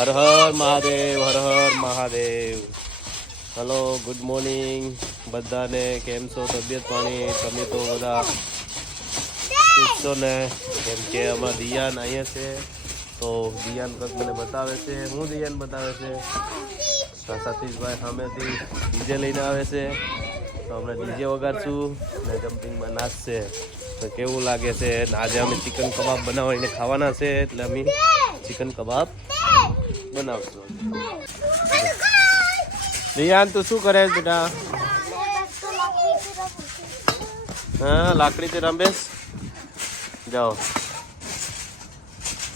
Har Har Mahadev, Har Har Mahadev. Hello, good morning બધાને. કેમ છો? તબિયત પાણી? તમે તો બધા ખુશ છો ને? કેમ કે અમારા દિયાન અહીંયા છે, તો દિયાન કંઈક મને બતાવે છે. હું દિયાન બતાવે છે, સતીશભાઈ સામેથી ડીજે લઈને આવે છે, તો આપણે ડીજે વગાડશું ને જમ્પિંગમાં નાચશે. તો કેવું લાગે છે? આજે અમે ચિકન કબાબ બનાવીને ખાવાના છે, એટલે અમે ચિકન કબાબ બનાવશું. રિયાન, તું શું કરે છે બેટા? હા, લાકડીથી રમેશ. જાઓ.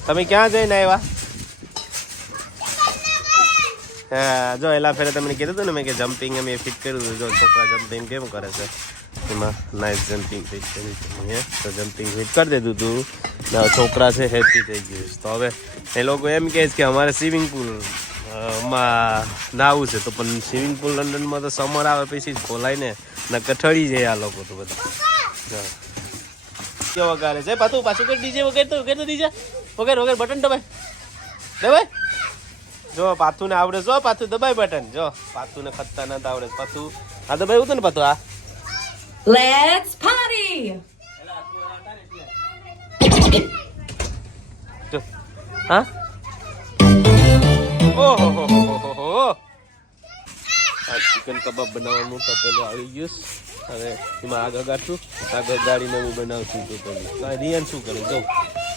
તમે ક્યાં જઈને આવ્યા? હા, જો એલા ફેરે તમને કીધું હતું ને મેં કે જમ્પિંગ અમે ફિટ કર્યું હતું. જો છોકરા જમ્પિંગ કેમ કરે છે એમાં. નાઇસ જમ્પિંગ ફિટ કરી છે, તો જમ્પિંગ ફિટ કરી દીધું હતું. છોકરા છે હેપી થઈ ગયું. તો હવે એ લોકો એમ કહે છે કે અમારે સ્વિમિંગ પુલ માં નાવું છે, તો પણ સ્વિમિંગ પુલ લંડનમાં તો સમર આવે પછી જ ખોલાય ને, કઠળી જાય આ લોકો તો બધા. વગાડે છે પાછું પાછું કે ડીજે વગાડતો ડીજે વગેરે વગેરે બટન દબાય દબાય. જો પાથું ને આવડે, જો પાથું દબાય બટન. જો પાથું ને ખતતા નથી આવડે પાથું. આ દબાય હતું ને પાથું. આ લેટ્સ પાર્ટી. હા, ઓહો હો હો હો. આ ચિકન કબાબ બનાવવાનું તો પેલું આવી ગયું. હવે એમાં આગળ ગાડશું, આગળ ગાડીને હું બનાવશું. તો પેલું રિયાન શું કરે? જો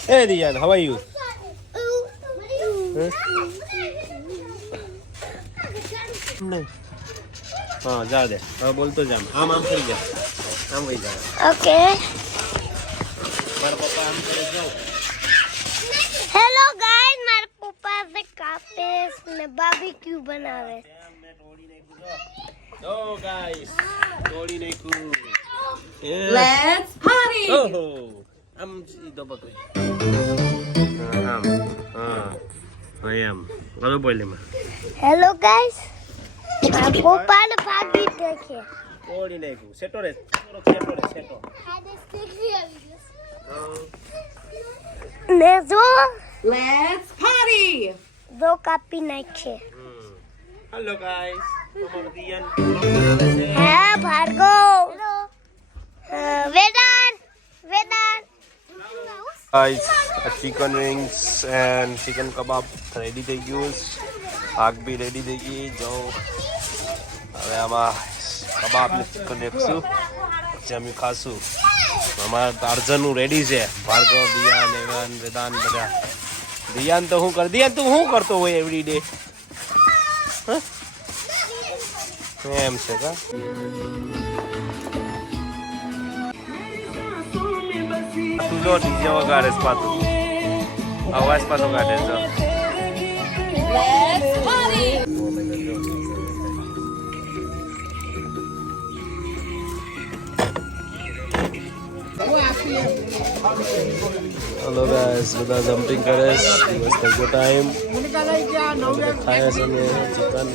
એ રિયાન, હાઉ આર યુ? હા, જા દે. હવે બોલતો જામ. આમ આમ થઈ જાય, આમ વહી જાય. ઓકે. મારા પપ્પા આમ કરે. જાઓ. હેલો ગાઈસ, મારા પપ્પા હવે કાપે ને બાર્બીક્યુ બનાવે. જો ગાઈસ, તોડી નાખ્યું. Let's party. ઓહો, આમ સીધો પકડ. આમ હા એમ. હવે બોલ એમાં. હેલો ગાઈસ, મારા પપ્પાને ભાગી દેખે. તોડી નાખ્યું. સેટો રે, સેટો રે, સેટો. ને જો લેટ્સ પાર્ટી. જો કાપી નાખે. હેલો ગાઈસ, તમારું દિયાન. હા Bhargav. Vedanta. Guys, chicken wings and chicken kebab ready થઈ ગયું. આગ બી રેડી થઈ ગઈ. જો હવે આમાં કબાબ ને ચિકન નાખશું, પછી અમે ખાશું. અમારા ટાર્ઝનનું રેડી છે. ભાર્ગવ, દિયાન, એવન, વેદાંત બધા. દિયાન તો શું કર? દિયાન તું શું કરતો હોય એવરી ડે? એમ છે કા? તું જો ડીજે વગાડે છે પાછું, અવાજ પાછો કાઢે છે. Let's party. હેલો ગાઈસ, બધા જમ્પિંગ કરે છે. દિવસ થઈ ગયો ટાઈમ. ખાયા છે ને ચિકન.